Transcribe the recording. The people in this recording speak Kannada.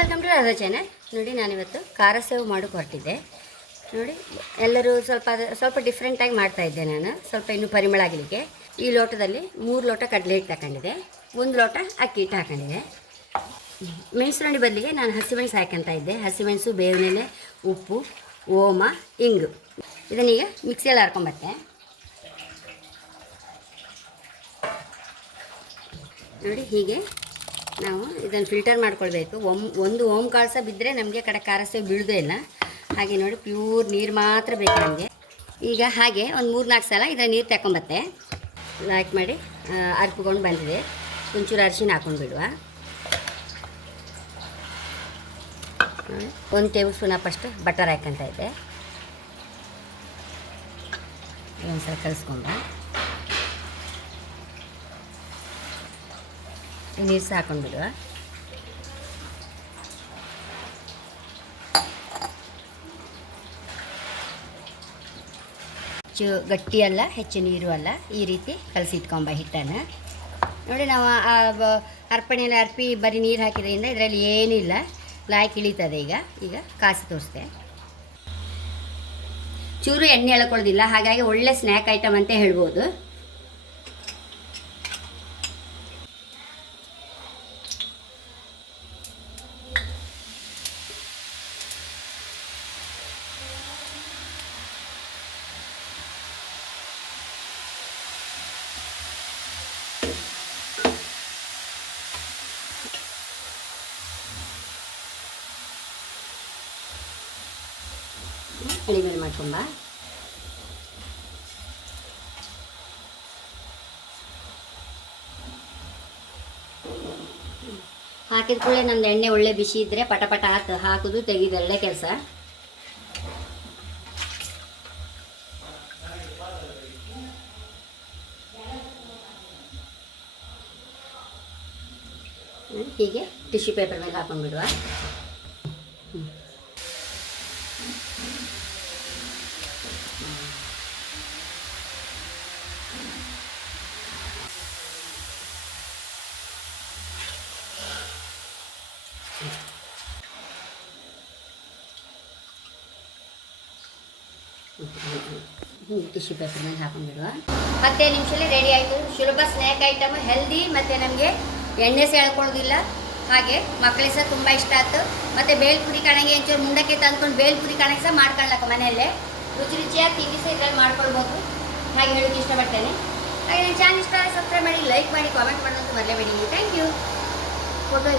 Welcome to Radha channel. ನೋಡಿ, ನಾನಿವತ್ತು ಖಾರ ಸೇವ್ ಮಾಡೋಕೆ ಹೊರಟಿದ್ದೆ. ನೋಡಿ, ಎಲ್ಲರೂ ಸ್ವಲ್ಪ ಡಿಫ್ರೆಂಟಾಗಿ ಮಾಡ್ತಾಯಿದ್ದೆ. ನಾನು ಸ್ವಲ್ಪ ಇನ್ನೂ ಪರಿಮಳ ಆಗಲಿಕ್ಕೆ ಈ ಲೋಟದಲ್ಲಿ 3 ಲೋಟ ಕಡಲೆ ಹಿಟ್ಟು ಹಾಕೊಂಡಿದ್ದೆ, 1 ಲೋಟ ಅಕ್ಕಿ ಹಿಟ್ಟು ಹಾಕೊಂಡಿದ್ದೆ. ಮೆಣಸಿನ ಬದಲಿಗೆ ನಾನು ಹಸಿಮೆಣಸು ಹಾಕ್ಕೊತಾ ಇದ್ದೆ. ಹಸಿಮೆಣಸು, ಬೇವಿನೆಲೆ, ಉಪ್ಪು, ಓಮ, ಇಂಗು ಇದನ್ನೀಗ ಮಿಕ್ಸಿಯಲ್ಲಿ ಹಾರ್ಕೊಂಬತ್ತೆ. ನೋಡಿ, ಹೀಗೆ ನಾವು ಇದನ್ನು ಫಿಲ್ಟರ್ ಮಾಡ್ಕೊಳ್ಬೇಕು. ಒಂದು ಓಮ್ ಕಾಳು ಸಹ ಬಿದ್ದರೆ ನಮಗೆ ಖಾರ ಸೇವ್ ಬೀಳೋದೇ ಇಲ್ಲ. ಹಾಗೆ ನೋಡಿ, ಪ್ಯೂರ್ ನೀರು ಮಾತ್ರ ಬೇಕು ನಮಗೆ. ಈಗ ಹಾಗೆ ಒಂದು 3-4 ಸಲ ಇದರ ನೀರು ತಗೊಂಬತ್ತೆ ಲೈಕ್ ಮಾಡಿ ಅರ್ಪಿಕೊಂಡು ಬಂದಿದೆ. ಒಂಚೂರು ಅರಿಶಿನ ಹಾಕೊಂಡು ಬಿಡುವ. 1 ಟೇಬಲ್ ಸ್ಪೂನ್ ಫಸ್ಟ್ ಬಟರ್ ಹಾಕ್ಕೊತಾ ಇದ್ದೆ. ಒಂದು ಸಲ ಕಲಿಸ್ಕೊಂಡ ನೀರು ಸಹ ಹಾಕೊಂಡು ಬಿಡುವ. ಹೆಚ್ಚು ಗಟ್ಟಿ ಅಲ್ಲ, ಹೆಚ್ಚು ನೀರು ಅಲ್ಲ, ಈ ರೀತಿ ಕಲಸಿಟ್ಕೊಂಬ ಹಿಟ್ಟನ್ನು. ನೋಡಿ, ನಾವು ಅರ್ಪಣೆಯಲ್ಲಿ ಅರ್ಪಿ ಬರೀ ನೀರು ಹಾಕಿದ್ರಿಂದ ಇದರಲ್ಲಿ ಏನಿಲ್ಲ, ಲಾಯ್ಕ್ ಇಳಿತದೆ. ಈಗ ಕಾಸಿ ತೋರಿಸ್ದೆ. ಚೂರು ಎಣ್ಣೆ ಎಳ್ಕೊಳ್ಳೋದಿಲ್ಲ, ಹಾಗಾಗಿ ಒಳ್ಳೆ ಸ್ನ್ಯಾಕ್ ಐಟಮ್ ಅಂತ ಹೇಳ್ಬೋದು. ಎಳಿಗಳು ಮಾಡ್ಕೊಂಬ. ಹಾಕಿದ ಕೂಡಲೇ ನಮ್ದು ಎಣ್ಣೆ ಒಳ್ಳೆ ಬಿಸಿ ಇದ್ದರೆ ಪಟ ಹಾಕೋದು ತೆಗೆದು ಒಳ್ಳೆ ಕೆಲಸ. ಹೀಗೆ ಟಿಶ್ಯೂ ಪೇಪರ್ ಮೇಲೆ ಹಾಕೊಂಡು ಬಿಡುವ. ಟಿಶ್ಯೂ ಪೇಪರ್ ಮೇಲೆ ಹಾಕೊಂಡ್ಬಿಡುವ. 10 ನಿಮಿಷದಲ್ಲಿ ರೆಡಿ ಆಯಿತು. ಸುಲಭ ಸ್ನ್ಯಾಕ್ ಐಟಮ್, ಹೆಲ್ದಿ, ಮತ್ತು ನಮಗೆ ಎಣ್ಣೆ ಸಹ ಎಳ್ಕೊಳ್ಳೋದಿಲ್ಲ. ಹಾಗೆ ಮಕ್ಕಳಿಗೆ ಸಹ ತುಂಬ ಇಷ್ಟ ಆಯ್ತು. ಮತ್ತು ಬೇಲ್ಪುರಿ ಕಣಗೆ ಒಂಚೂರು ಮುಂಡಕ್ಕೆ ತಂದ್ಕೊಂಡು ಬೇಲ್ಪುರಿ ಕಣಗೆ ಸಹ ಮಾಡ್ಕೊಳ್ಳಕ್ಕೆ ಮನೆಯಲ್ಲೇ ರುಚಿಯಾಗಿ ತಿಂಡಿ ಸಹ ಇದ್ರಲ್ಲಿ ಮಾಡ್ಕೊಳ್ಬೋದು. ಹಾಗೆ ಹೇಳೋಕ್ಕೆ ಇಷ್ಟಪಡ್ತೇನೆ. ಹಾಗೆ ನನ್ನ ಚಾನಲ್ ಇಷ್ಟ ಸಬ್ಸ್ಕ್ರೈಬ್ ಮಾಡಿ, ಲೈಕ್ ಮಾಡಿ, ಕಾಮೆಂಟ್ ಮಾಡೋದು ಮರಲೇಬೇಡಿ. Thank you. ಫೋಟೋ